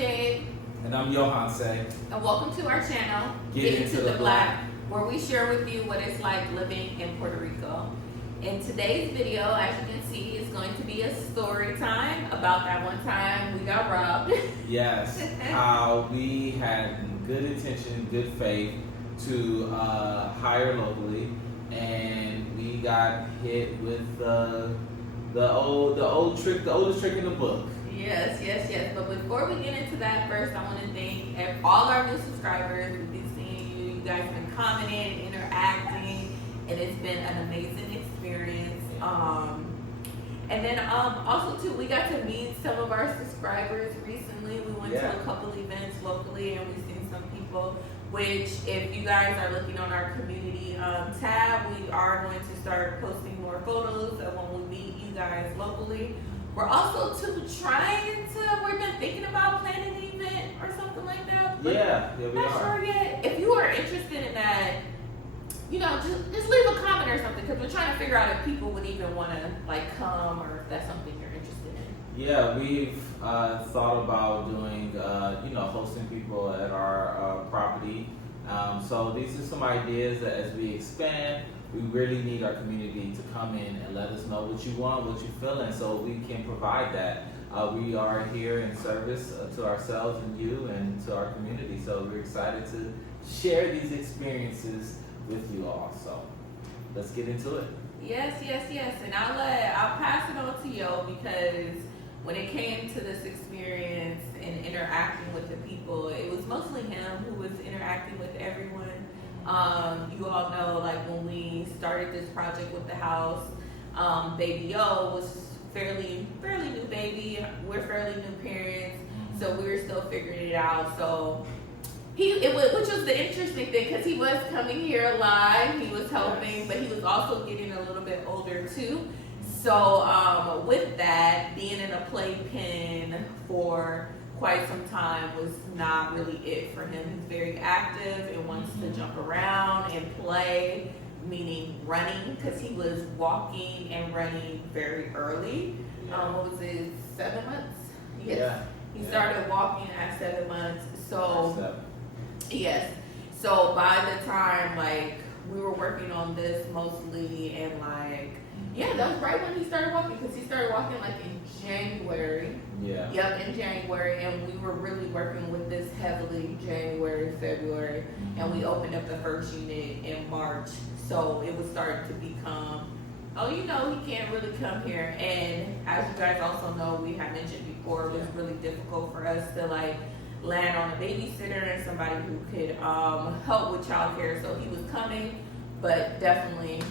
Jade. And I'm Yohance. And welcome to our channel, Get Into the Black, where we share with you what it's like living in Puerto Rico. In today's video, as you can see, is going to be a story time about that one time we got robbed. Yes, how we had good intention, good faith to hire locally, and we got hit with the oldest trick in the book. Yes. But before we get into that, first I want to thank all our new subscribers. We've been seeing you. You guys have been commenting, interacting, and it's been an amazing experience. And then also too, we got to meet some of our subscribers recently. We went to a couple events locally, and we've seen some people. Which, if you guys are looking on our community tab, we are going to start posting more photos of when we meet you guys locally. We're also we've been thinking about planning an event or something like that. But we not are. sure yet. If you are interested in that, just leave a comment or something, because we're trying to figure out if people would even want to come, or if that's something you're interested in. Yeah, we've thought about doing, hosting people at our property. So these are some ideas that as we expand, we really need our community to come in and let us know what you want, what you're feeling, so we can provide that. We are here in service to ourselves and you and to our community. So we're excited to share these experiences with you all. So let's get into it. Yes. And I'll pass it on to Yo, because when it came to this experience and interacting with the people, it was mostly him who was interacting with everyone. You all know, when we started this project with the house, baby Yo was fairly new baby. We're fairly new parents, so we were still figuring it out. So which was the interesting thing, because he was coming here alive, he was helping, but he was also getting a little bit older too. So with that, being in a playpen for quite some time was not really it for him. He's very active and wants to jump around and play, meaning running, because he was walking and running very early. What was it, 7 months? Yes. Yeah. He started walking at 7 months. So yes. So by the time we were working on this mostly, and that was right when he started walking, because he started walking in January. Yeah. Yep, in January, and we were really working with this heavily January, February, and we opened up the first unit in March. So it was starting to become, he can't really come here. And as you guys also know, we had mentioned before, it was really difficult for us to land on a babysitter and somebody who could help with childcare. So he was coming, but definitely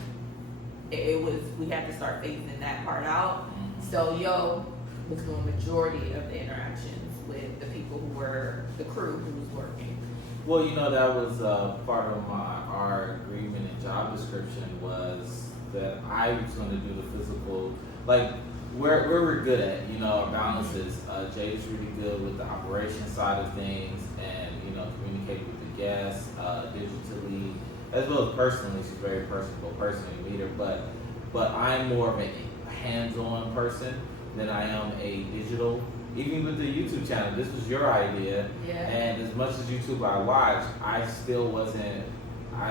we had to start phasing that part out. So Yo was doing majority of the interactions with the people who were the crew who was working. Well, that was part of our agreement and job description, was that I was going to do the physical, where we're good at, our balances. Jade is really good with the operation side of things, and communicating with the guests digitally, as well as personally. She's a very personable person and leader, but I'm more of a hands-on person than I am a digital. Even with the YouTube channel, this was your idea, and as much as YouTube I watch, I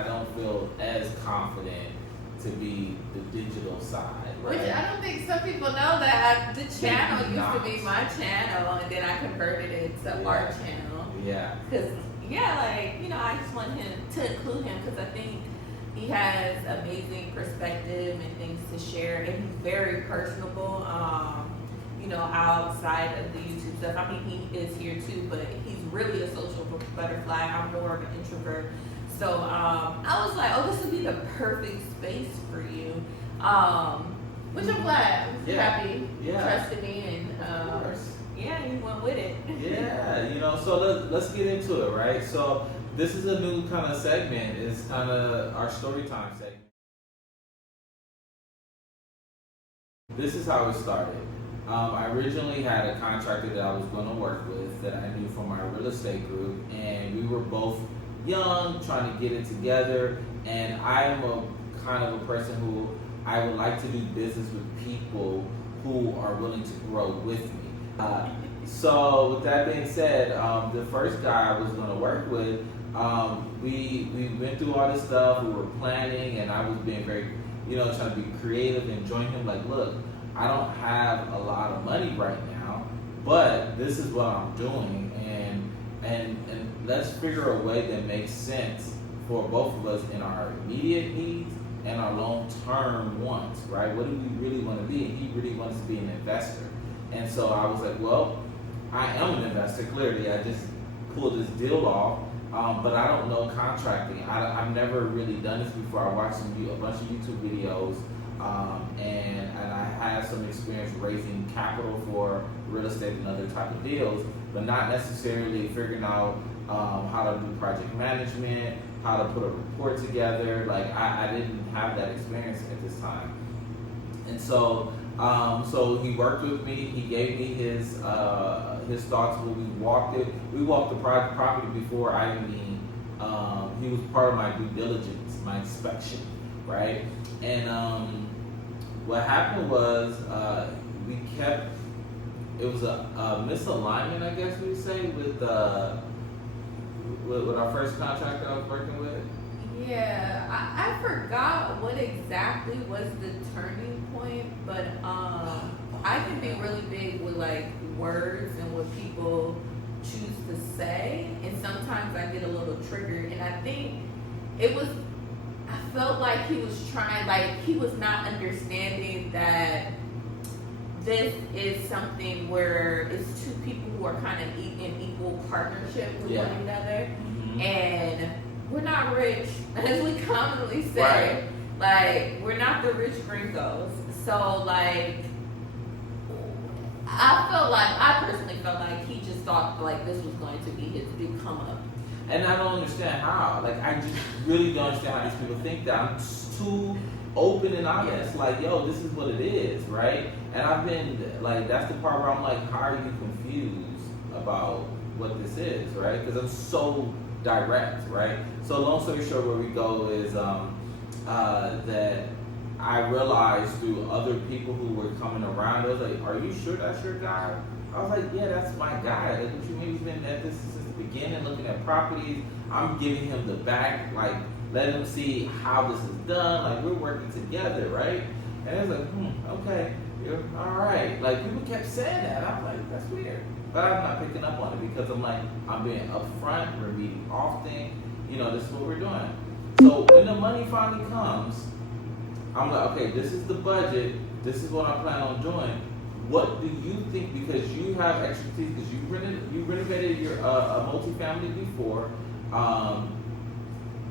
don't feel as confident to be the digital side. Right? Which I don't think some people know that the channel used to be my channel, and then I converted it to our channel. Yeah. Because I just want to include him, because I think he has amazing perspective and things to share, and he's very personable. Outside of the YouTube stuff. I mean, he is here too, but he's really a social butterfly. I'm more of an introvert. So I was like, this would be the perfect space for you. Which I'm glad. I'm happy. You trusted me, and you went with it. So let's get into it, right? So this is a new kind of segment. It's kind of our story time segment. This is how it started. I originally had a contractor that I was going to work with that I knew from my real estate group, and we were both young, trying to get it together, and I'm a kind of a person who I would like to do business with people who are willing to grow with me. So with that being said, the first guy I was going to work with, we went through all this stuff. We were planning, and I was being very, trying to be creative and join him. Like, look, I don't have a lot of money right now, but this is what I'm doing, and let's figure a way that makes sense for both of us in our immediate needs and our long-term wants, right? What do we really want to be? And he really wants to be an investor. And so I was like, well, I am an investor, clearly. I just pulled this deal off, but I don't know contracting. I've never really done this before. I watched a bunch of YouTube videos, and I had some experience raising capital for real estate and other type of deals, but not necessarily figuring out how to do project management, how to put a report together. Like, I didn't have that experience at this time. And so he worked with me. He gave me his thoughts when we walked it. We walked the property before I even. He was part of my due diligence, my inspection, right? And what happened was it was a misalignment, I guess we'd say, with our first contractor I was working with. Yeah, I forgot what exactly was the turning point, but I can be really big with like words and what people choose to say, and sometimes I get a little triggered, and I think I felt like he was trying, like he was not understanding that this is something where it's two people who are kind of in equal partnership with one another, and we're not rich, as we commonly say. Right. Like, we're not the rich gringos. So, like, I personally felt like he just thought, like, this was going to be his big come up. And I don't understand how. Like, I just really don't understand how these people think that. I'm too open and honest. Like, yo, this is what it is, right? And I've been, like, that's the part where I'm like, how are you confused about what this is, right? Because I'm so direct, right? So long story short, where we go is that I realized through other people who were coming around, I was like, are you sure that's your guy? I was like, yeah, that's my guy. Like, what you mean? He's been at this since the beginning, looking at properties. I'm giving him the back, like, letting him see how this is done. Like, we're working together, right? And it was like, okay, you're all right. Like, people kept saying that. I'm like, that's weird. But I'm not picking up on it because I'm like, I'm being upfront, we're meeting often, this is what we're doing. So when the money finally comes, I'm like, okay, this is the budget, this is what I plan on doing. What do you think, because you have expertise, because you renovated your a multifamily before,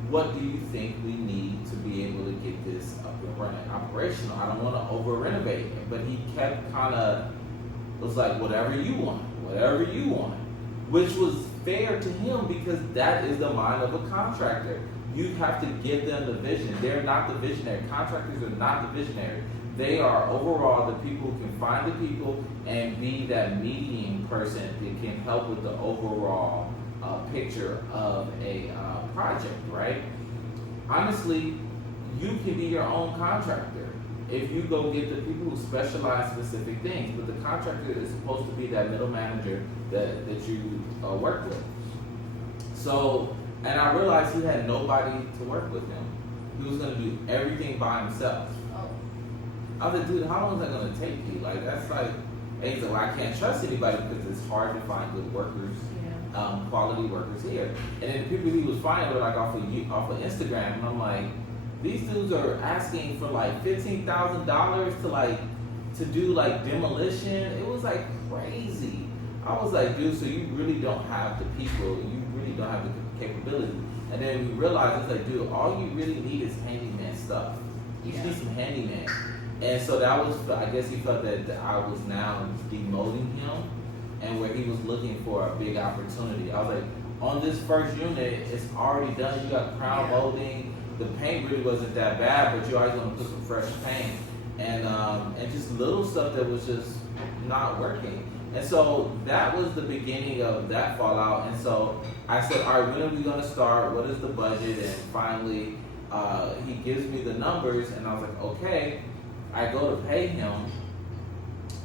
what do you think we need to be able to get this up and running, operational? I don't want to over renovate it, but he kept kind of, it was like, whatever you want, which was fair to him because that is the mind of a contractor. You have to give them the vision. They're not the visionary. Contractors are not the visionary. They are overall the people who can find the people and be that median person that can help with the overall picture of a project, right? Honestly, you can be your own contractor if you go get the people who specialize in specific things, but the contractor is supposed to be that middle manager that you work with. So, and I realized he had nobody to work with him. He was going to do everything by himself. Oh. I was like, dude, how long is that going to take you? Like, that's like, and he's like, well, I can't trust anybody because it's hard to find good workers, quality workers here. And then the people he was finding were like off of Instagram, and I'm like, these dudes are asking for like $15,000 to do like demolition. It was like crazy. I was like, dude, so you really don't have the people, you really don't have the capability. And then we realized, it's like, dude, all you really need is handyman stuff. You just need some handyman. And so that was, I guess he felt that I was now demoting him, and where he was looking for a big opportunity. I was like, on this first unit, it's already done. You got crown molding. The paint really wasn't that bad, but you always want to put some fresh paint. And just little stuff that was just not working. And so that was the beginning of that fallout. And so I said, all right, when are we going to start? What is the budget? And finally, he gives me the numbers, and I was like, okay. I go to pay him,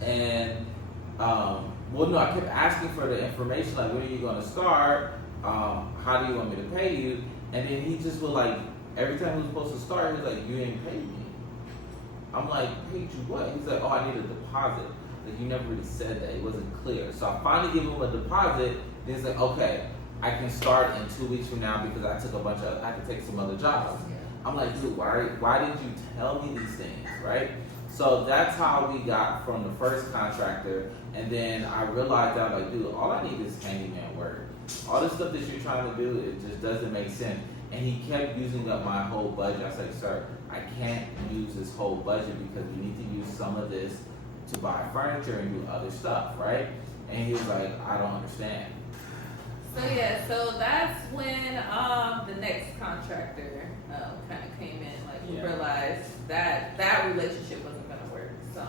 and Well, no, I kept asking for the information, like, when are you going to start? How do you want me to pay you? And then he just was like, every time he was supposed to start, he was like, you ain't paid me. I'm like, paid you what? He's like, oh, I need a deposit. Like, you never really said that. It wasn't clear. So I finally give him a deposit. Then he's like, okay, I can start in 2 weeks from now because I had to take some other jobs. Yeah. I'm like, dude, why didn't you tell me these things, right? So that's how we got from the first contractor. And then I realized that, like, dude, all I need is handyman work. All this stuff that you're trying to do, it just doesn't make sense. And he kept using up my whole budget. I was like, sir, I can't use this whole budget because we need to use some of this to buy furniture and do other stuff, right? And he was like, I don't understand. So yeah, so that's when the next contractor kind of came in. Like, we realized that that relationship wasn't gonna work. So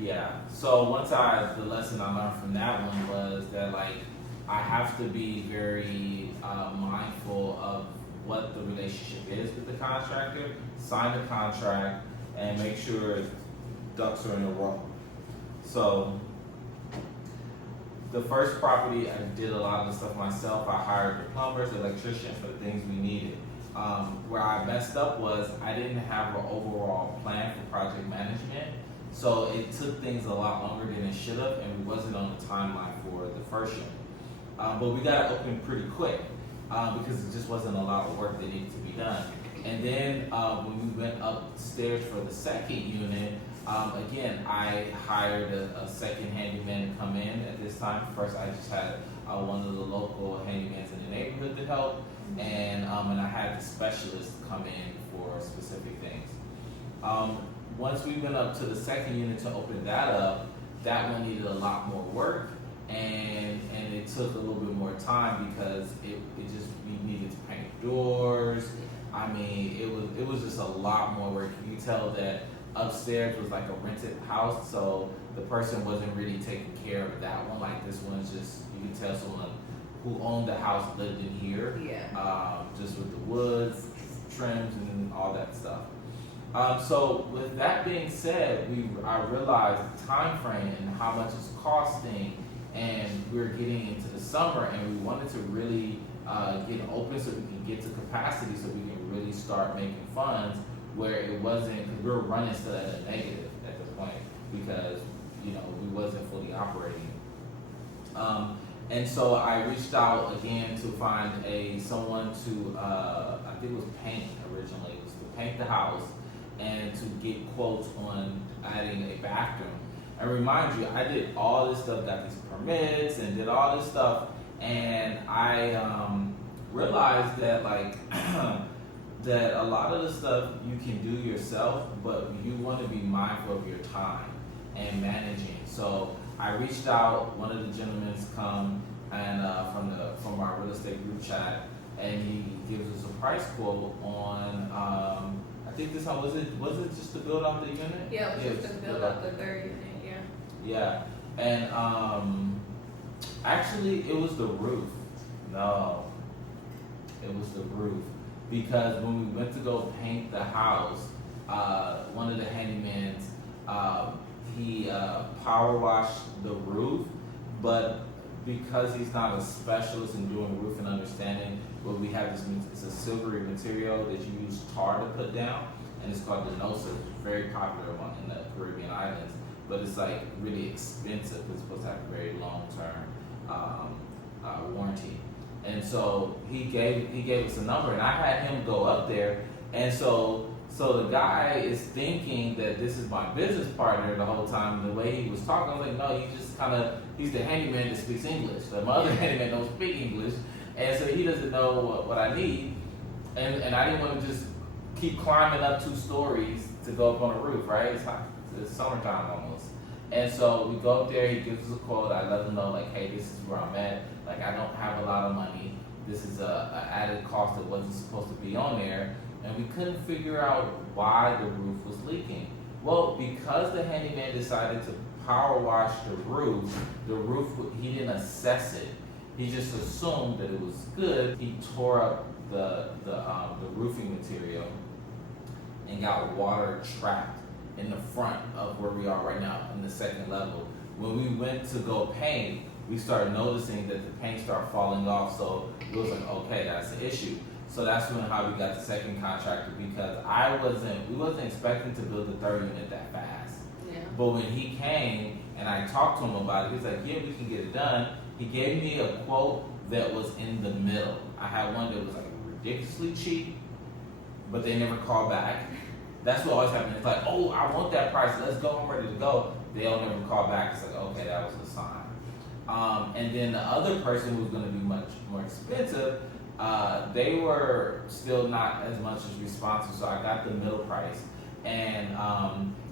yeah. So the lesson I learned from that one was that, like, I have to be very mindful of what the relationship is with the contractor, sign the contract, and make sure ducks are in a row. So the first property, I did a lot of the stuff myself. I hired the plumbers, the electricians for the things we needed. Where I messed up was I didn't have an overall plan for project management. So it took things a lot longer than it should have, and we wasn't on the timeline for the first unit. But we got it open pretty quick because it just wasn't a lot of work that needed to be done. And then when we went upstairs for the second unit, again, I hired a second handyman to come in at this time. First, I just had one of the local handymans in the neighborhood to help, and I had the specialist come in for specific things. Once we went up to the second unit to open that up, that one needed a lot more work, and it took a little bit more time because we needed to paint doors. I mean, it was just a lot more work. You tell that upstairs was like a rented house, so the person wasn't really taking care of that one. Like, this one's just, you can tell someone who owned the house lived in here. yeah. Just with the woods, trims, and all that stuff. So with that being said, I realized the time frame and how much it's costing, and we're getting into the summer, and we wanted to really get open so we can get to capacity, so we can really start making funds where it wasn't, because we were running still at a negative at the point because, you know, we wasn't fully operating. And so I reached out again to find someone to, I think it was paint originally. It was to paint the house and to get quotes on adding a bathroom. And remind you, I did all this stuff, got these permits and did all this stuff, and I realized that, like, that a lot of the stuff you can do yourself, but you want to be mindful of your time and managing. So I reached out, one of the gentlemen's come and from our real estate group chat, and he gives us a price quote on I think this time was it just to build out the unit? Yeah, it was just to build out the third unit. Yeah, and actually it was the roof. No, it was the roof, because when we went to go paint the house, one of the handymans, he power washed the roof, but because he's not a specialist in doing roof and understanding, what we have is it's a silvery material that you use tar to put down, and it's called denosa. It's very popular in the Caribbean islands, but it's like really expensive. It's supposed to have a very long-term warranty. And so he gave us a number, and I had him go up there, and so the guy is thinking that this is my business partner the whole time. The way he was talking, I was like, no, he's the handyman that speaks English. So my other handyman don't speak English, and so he doesn't know what I need, and I didn't want to just keep climbing up 2 stories to go up on the roof, right? It's hot. It's summertime almost. And so we go up there, he gives us a quote, I let him know, like, hey, this is where I'm at. Like, I don't have a lot of money. This is a added cost that wasn't supposed to be on there. And we couldn't figure out why the roof was leaking. Well, because the handyman decided to power wash the roof, he didn't assess it. He just assumed that it was good. He tore up the roofing material and got water trapped in the front of where we are right now, in the second level. When we went to go paint, we started noticing that the paint started falling off. So it was like, okay, that's the issue. So that's when how we got the second contractor, because we wasn't expecting to build the third unit that fast. Yeah. But when he came and I talked to him about it, he was like, yeah, we can get it done. He gave me a quote that was in the middle. I had one that was like ridiculously cheap, but they never called back. That's what always happens. It's like, oh, I want that price. Let's go. I'm ready to go. They'll never call back. It's like, okay, that was a sign. And then the other person who was going to be much more expensive, they were still not as much as responsive. So I got the middle price. And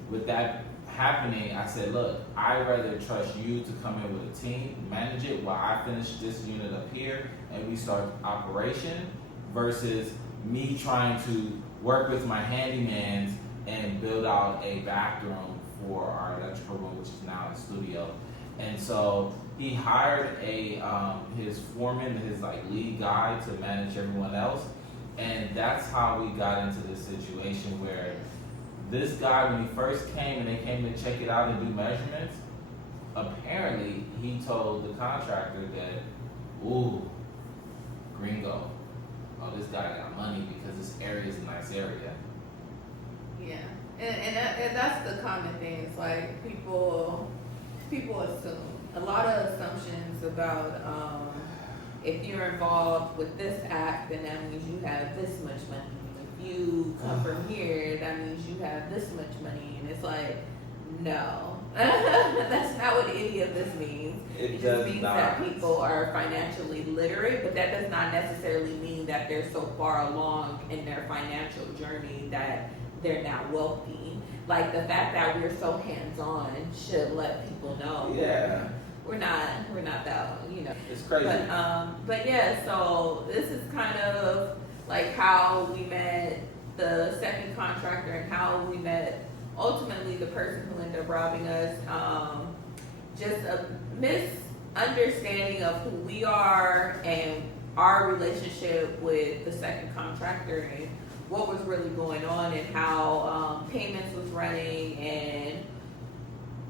with that happening, I said, look, I'd rather trust you to come in with a team, manage it while I finish this unit up here and we start operation, versus me trying to work with my handymans and build out a bathroom for our electrical room, which is now a studio. And so he hired his foreman, his like lead guy, to manage everyone else. And that's how we got into this situation where this guy, when he first came and they came to check it out and do measurements, apparently he told the contractor that, ooh, gringo, oh, this guy got money because this area is a nice area. Yeah, and that's the common thing. It's like people assume a lot of assumptions about if you're involved with this act, then that means you have this much money. If you come from here, that means you have this much money. And it's like, no, that's not what any of this means. It just means that people are financially literate, but that does not necessarily mean that they're so far along in their financial journey that they're now wealthy. Like the fact that we're so hands-on should let people know. Yeah. We're not that, you know. It's crazy. But yeah, so this is kind of like how we met the second contractor and how we met ultimately the person who ended up robbing us. Just a misunderstanding of who we are and our relationship with the second contractor and what was really going on and how payments was running and,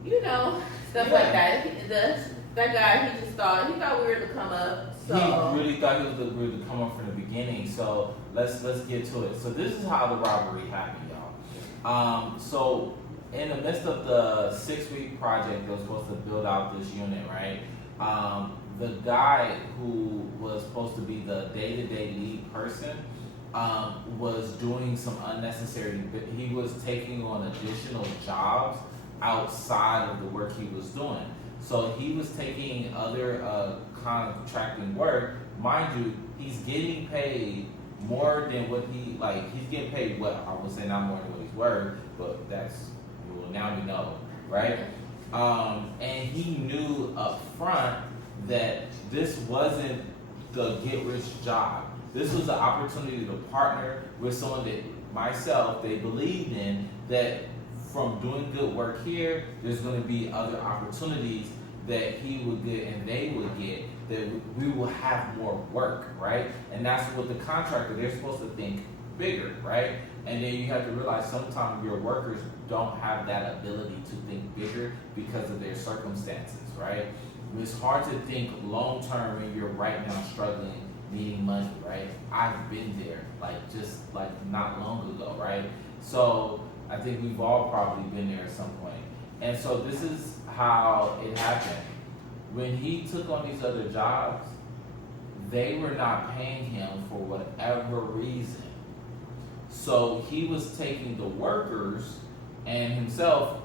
you know, stuff like that. That guy, he thought we were to come up. So he really thought we were to come up from the beginning. So let's get to it. So this is how the robbery happened, y'all. So in the midst of the 6-week project that was supposed to build out this unit, right? The guy who was supposed to be the day-to-day lead person was doing some unnecessary. He was taking on additional jobs outside of the work he was doing. So he was taking other contracting work. Mind you, he's getting paid more than what he's getting paid, what I would say not more than what he's worth, but that's, well, now we know, right? And he knew up front that this wasn't the get-rich job. This was an opportunity to partner with someone that myself, they believed in, that from doing good work here, there's going to be other opportunities that he would get and they would get, that we will have more work, right? And that's what the contractor, they're supposed to think bigger, right? And then you have to realize sometimes your workers don't have that ability to think bigger because of their circumstances, right? It's hard to think long term when you're right now struggling, needing money, right? I've been there, just not long ago, right? So I think we've all probably been there at some point. And so this is how it happened. When he took on these other jobs, they were not paying him for whatever reason. So he was taking the workers and himself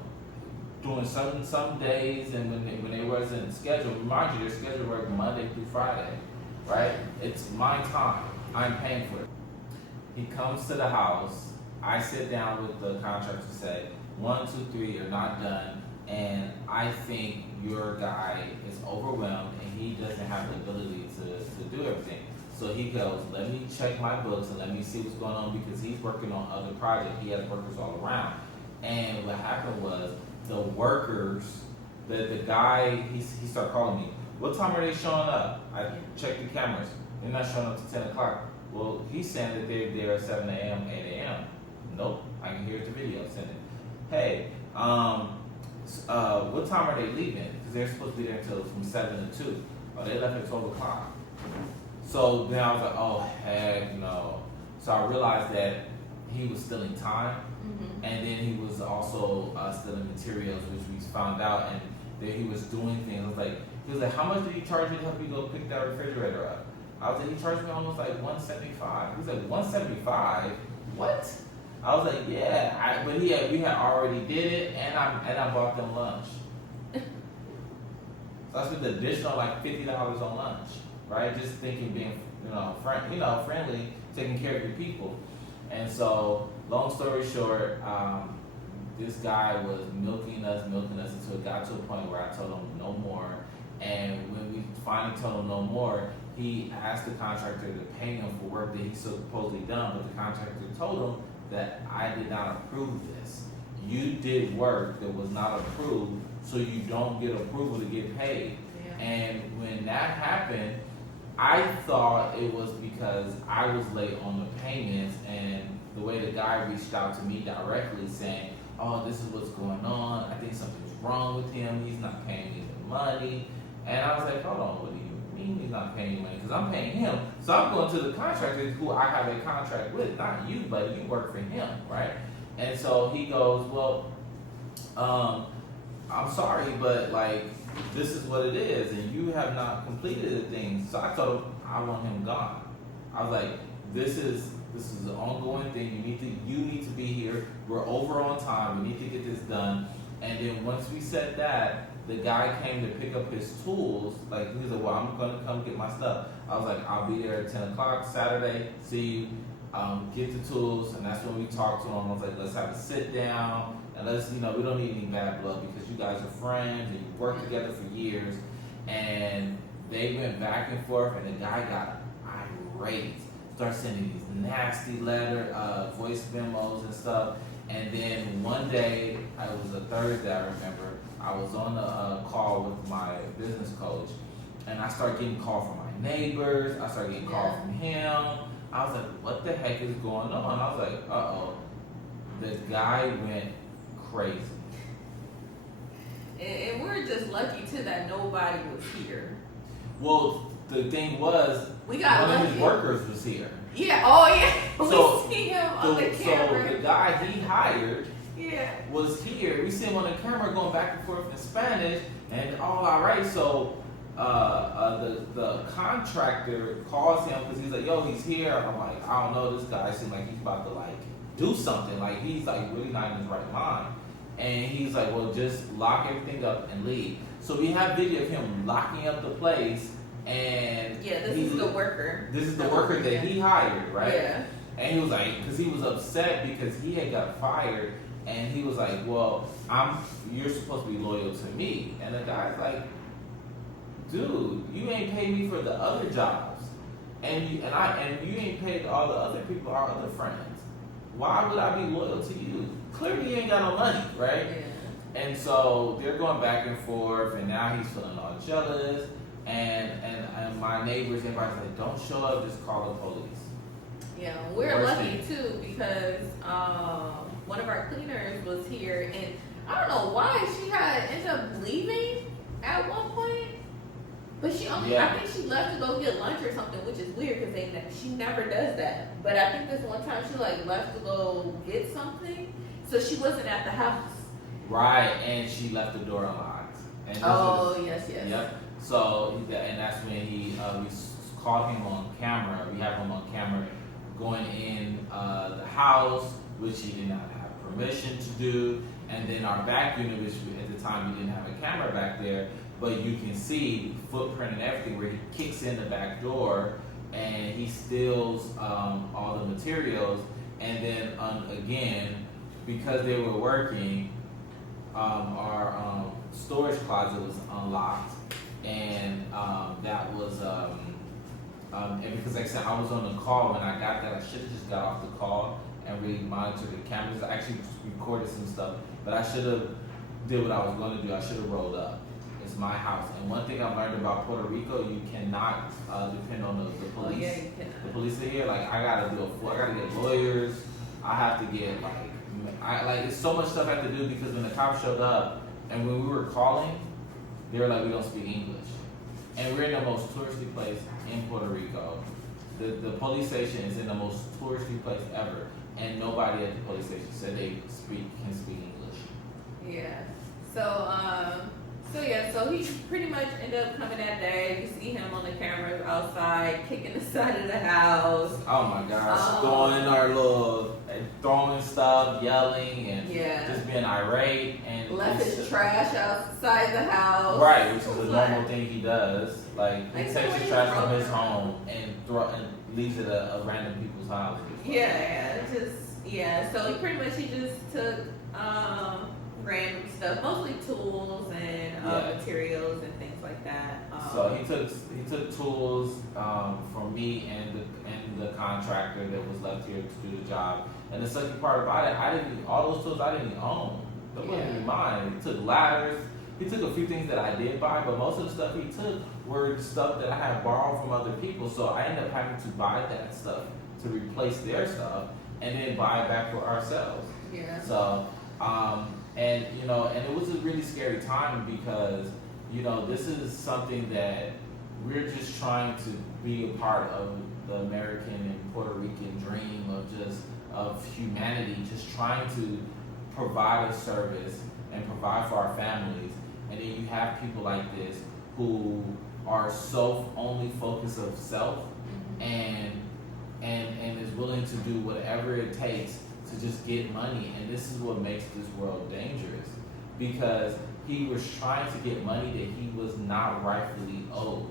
doing some days, and when they wasn't scheduled, remind you, they're scheduled work Monday through Friday, right? It's my time. I'm paying for it. He comes to the house. I sit down with the contractor and say, 1, 2, 3 are not done, and I think your guy is overwhelmed and he doesn't have the ability to do everything. So he goes, let me check my books and let me see what's going on, because he's working on other projects. He has workers all around. And what happened was the workers, the guy, he started calling me. What time are they showing up? I checked the cameras. They're not showing up to 10 o'clock. Well, he's saying that they're there at 7 a.m., 8 a.m. Nope, I can hear the video sending. Hey, what time are they leaving? because they're supposed to be there until from 7 to 2. Oh, they left at 12 o'clock. So then I was like, oh heck no. So I realized that he was stealing time, and then he was also stealing materials, which we found out, and that he was doing things. I was like, he was like, how much did he charge you to help you go pick that refrigerator up? I was like, he charged me almost like $175. He was like, $175? What? I was like, yeah, but we had already did it, and I bought them lunch. So I spent the additional like $50 on lunch, right? Just thinking, being friendly, taking care of your people. And so, long story short, this guy was milking us until it got to a point where I told him no more. And when we finally told him no more, he asked the contractor to pay him for work that he supposedly done, but the contractor told him that I did not approve this. You did work that was not approved, so you don't get approval to get paid. Yeah. And when that happened, I thought it was because I was late on the payments, and the way the guy reached out to me directly saying, oh, this is what's going on, I think something's wrong with him, he's not paying me the money. And I was like, hold on, what do you mean he's not paying you money? Because I'm paying him. So I'm going to the contractor who I have a contract with, not you, but you work for him, right? And so he goes, well, I'm sorry, but like, this is what it is, and you have not completed the thing. So I told him I want him gone. I was like, this is an ongoing thing. You need to be here. We're over on time. We need to get this done. And then once we said that, the guy came to pick up his tools. Like, he was like, well, I'm gonna come get my stuff. I was like, I'll be there at 10 o'clock Saturday. See you. Get the tools, and that's when we talked to him. I was like, let's have a sit down. And let's, we don't need any bad blood because you guys are friends and you worked together for years. And they went back and forth, and the guy got irate, started sending these nasty voice memos and stuff. And then one day, it was a Thursday, I remember, I was on a call with my business coach, and I started getting calls from my neighbors. I started getting calls from him. I was like, what the heck is going on? I was like, uh-oh. The guy went crazy. And we're just lucky too that nobody was here. Well, the thing was, one of his workers was here. Yeah. Oh yeah. So, we see him on the camera. So the guy he hired, yeah, was here. We see him on the camera going back and forth in Spanish, and all right. So the contractor calls him because he's like, yo, he's here. I'm like, I don't know, this guy seems like he's about to like do something, like he's like really not in his right mind. And he's like, well, just lock everything up and leave. So we have video of him locking up the place, and yeah, this is the worker. This is the worker that he hired, right? Yeah. And he was like, because he was upset because he had got fired, and he was like, well, you're supposed to be loyal to me. And the guy's like, dude, you ain't paid me for the other jobs, and you ain't paid all the other people, our other friends. Why would I be loyal to you? Clearly you ain't got no money, right? Yeah. And so they're going back and forth, and now he's feeling all jealous, and my neighbors, everybody's like, don't show up, just call the police. Yeah, we're lucky too, because one of our cleaners was here, and I don't know why she had ended up leaving at one point. But she only, I think she left to go get lunch or something, which is weird because she never does that. But I think this one time she like left to go get something, so she wasn't at the house. Right, and she left the door unlocked. And yes. Yep. So, and that's when we called him on camera. We have him on camera going in the house, which he did not have permission to do. And then our back unit, which at the time we didn't have a camera back there, but you can see footprint and everything where he kicks in the back door and he steals all the materials. And then again, because they were working, our storage closet was unlocked, and that was and because like I said, I was on the call when I got that. I should have just got off the call and really monitored the cameras. I actually recorded some stuff, but I should have did what I was going to do. I should have rolled up. It's my house, and one thing I've learned about Puerto Rico, you cannot depend on the police. Oh, yeah, you cannot. The police are here. Like I gotta get lawyers. I have to get it's so much stuff I have to do because when the cops showed up and when we were calling, they were like, we don't speak English. And we're in the most touristy place in Puerto Rico. The police station is in the most touristy place ever. And nobody at the police station said they can speak English. Yeah. So he pretty much ended up coming that day. You see him on the cameras outside, kicking the side of the house. Oh my gosh, going in our throwing stuff, yelling, and just being irate, and left his trash outside the house. Right, which is a normal thing he does. Like he takes his trash from his home and leaves it at random people's houses. So he pretty much just took random stuff, mostly tools and materials and things like that. So he took tools from me and the contractor that was left here to do the job. And the sucky part about it, all those tools I didn't even own. That wasn't even mine. He took ladders. He took a few things that I did buy, but most of the stuff he took were stuff that I had borrowed from other people. So I ended up having to buy that stuff to replace their stuff and then buy it back for ourselves. Yeah. So, and it was a really scary time because, this is something that we're just trying to be a part of the American and Puerto Rican dream of humanity, just trying to provide a service and provide for our families. And then you have people like this who are so only focused of self and is willing to do whatever it takes to just get money. And this is what makes this world dangerous, because he was trying to get money that he was not rightfully owed.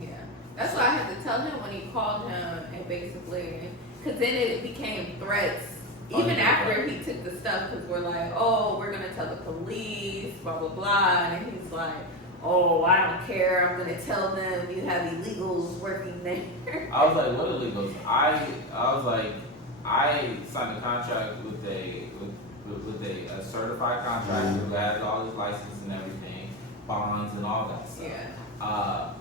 Yeah, that's why I had to tell him when he called him, and basically, because then it became threats. Even after he took the stuff, because we're like, oh, we're going to tell the police, blah, blah, blah. And he's like, oh, I don't care. I'm going to tell them you have illegals working there. I was like, what illegals? I was like, I signed a contract with a certified contractor who has all his license and everything, bonds and all that stuff. Yeah.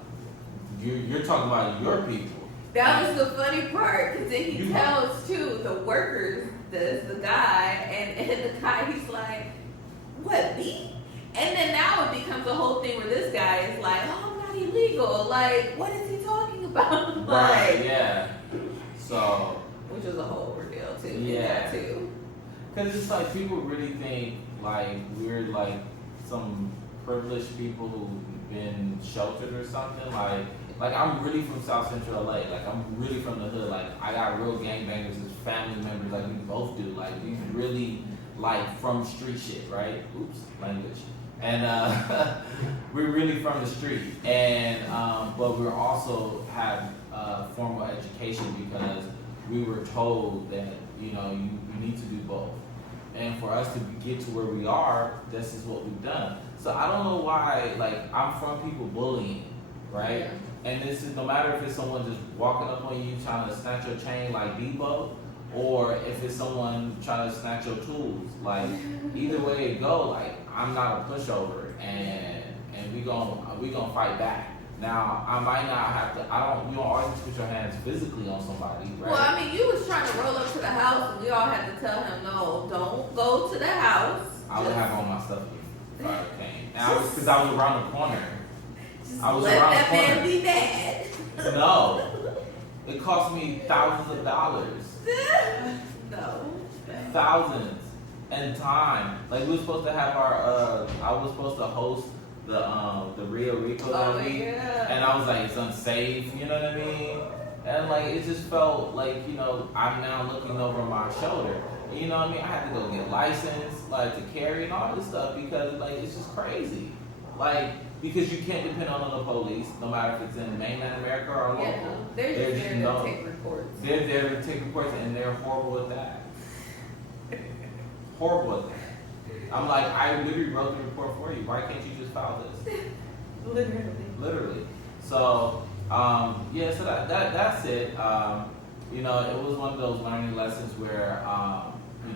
You're talking about your people. That was the funny part, because then he tells, too, the workers, the guy, and the guy, he's like, what, me? And then now it becomes a whole thing where this guy is like, oh, I'm not illegal. Like, what is he talking about? Right, yeah. So. Which was a whole ordeal, too. Yeah. Too. Because it's like people really think, like, we're, like, some privileged people who've been sheltered or something. Like I'm really from South Central LA. Like I'm really from the hood. Like I got real gangbangers as family members. Like we both do. Like we really like from street shit, right? Oops, language. And we're really from the street. And but we also have formal education because we were told that you need to do both. And for us to get to where we are, this is what we've done. So I don't know why. Like I'm from people bullying, right? Yeah. And this is no matter if it's someone just walking up on you trying to snatch your chain like Debo, or if it's someone trying to snatch your tools. Like either way it go, like I'm not a pushover, and we gonna fight back. Now I might not have to. You don't always put your hands physically on somebody, right? Well, I mean, you was trying to roll up to the house, and we all had to tell him, no, don't go to the house. I would have all my stuff if I came. Now because I was around the corner. I was let around that the corner. man be mad. No, it cost me thousands of dollars. No. Thousands and time. Like we were supposed to have I was supposed to host the Rio Rico that week, and I was like, it's unsafe. You know what I mean? And like it just felt like I'm now looking over my shoulder. You know what I mean? I had to go get licensed, like to carry and all this stuff because like it's just crazy. Like. Because you can't depend on the police, no matter if it's in mainland America or local. Yeah, they're just there to take reports. They're there to take reports, and they're horrible at that. Horrible at that. I'm like, I literally wrote the report for you. Why can't you just file this? Literally. So, so that's it. It was one of those learning lessons where, we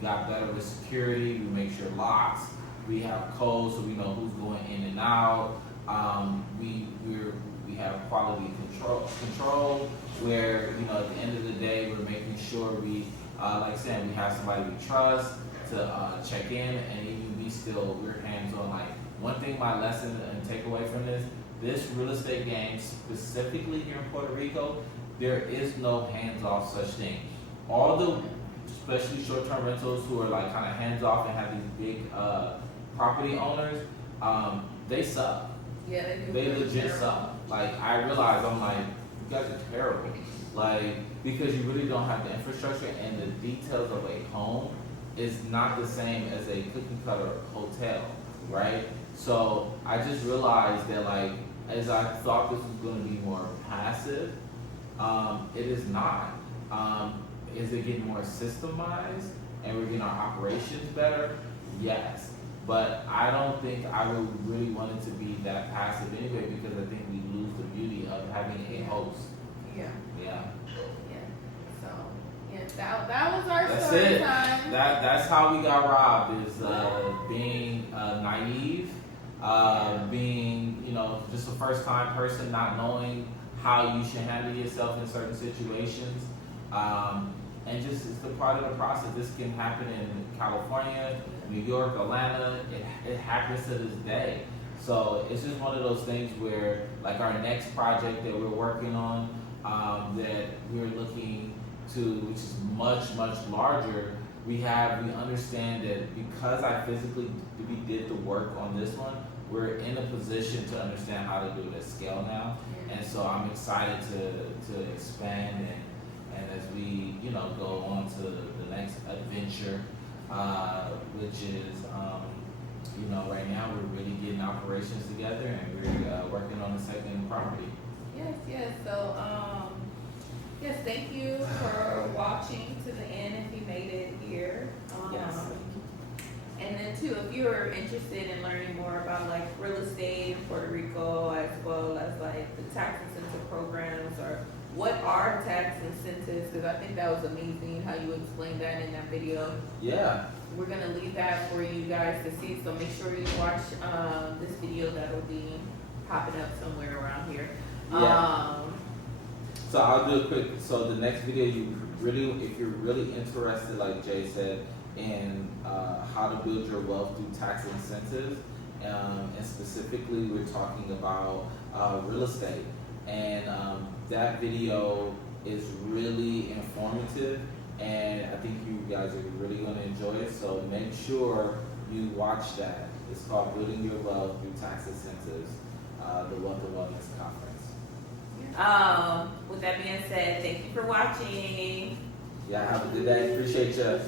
got better with security. We make sure locks. We have codes so we know who's going in and out. We have quality control where at the end of the day we're making sure we like saying we have somebody we trust to check in, and even we're hands on like one thing, my lesson and takeaway from this real estate game, specifically here in Puerto Rico, there is no hands-off such thing. All the, especially short-term rentals who are like kind of hands-off and have these big property owners, they suck. Yeah, they do. They legit suck. Like, I realize, I'm like, you guys are terrible. Like, because you really don't have the infrastructure, and the details of a home is not the same as a cookie cutter hotel, right? So I just realized that, like, as I thought this was going to be more passive, it is not. Is it getting more systemized and we're getting our operations better? Yes. But I don't think I would really want it to be that passive anyway, because I think we lose the beauty of having a host. Yeah. Yeah. Yeah. So, yeah, that was our That's story it. time. That's how we got robbed, is being naive, being, you know, just a first time person, not knowing how you should handle yourself in certain situations. And just, it's the part of the process. This can happen in California, New York, Atlanta. It happens to this day. So it's just one of those things where, like, our next project that we're working on, that we're looking to, which is much, much larger, we understand that because we did the work on this one, we're in a position to understand how to do it at scale now. And so I'm excited to expand and as we, you know, go on to the next adventure, which is, you know, right now we're really getting operations together, and we're working on the second property. Yes. So, yes, thank you for watching to the end if you made it here. Yes. And then too, if you're interested in learning more about like real estate in Puerto Rico, as well as like the tax incentive programs, or what are tax incentives, because I think that was amazing how you explained that in that video. Yeah. We're gonna leave that for you guys to see, so make sure you watch this video that'll be popping up somewhere around here. Yeah. So I'll do a quick, so the next video, if you're really interested, like Jay said, in how to build your wealth through tax incentives, and specifically we're talking about real estate, and that video is really informative, and I think you guys are really going to enjoy it, so make sure you watch that. It's called Building Your Wealth Through Tax Incentives, the Wealth and Wellness Conference. With that being said, thank you for watching. Yeah, have a good day. Appreciate you.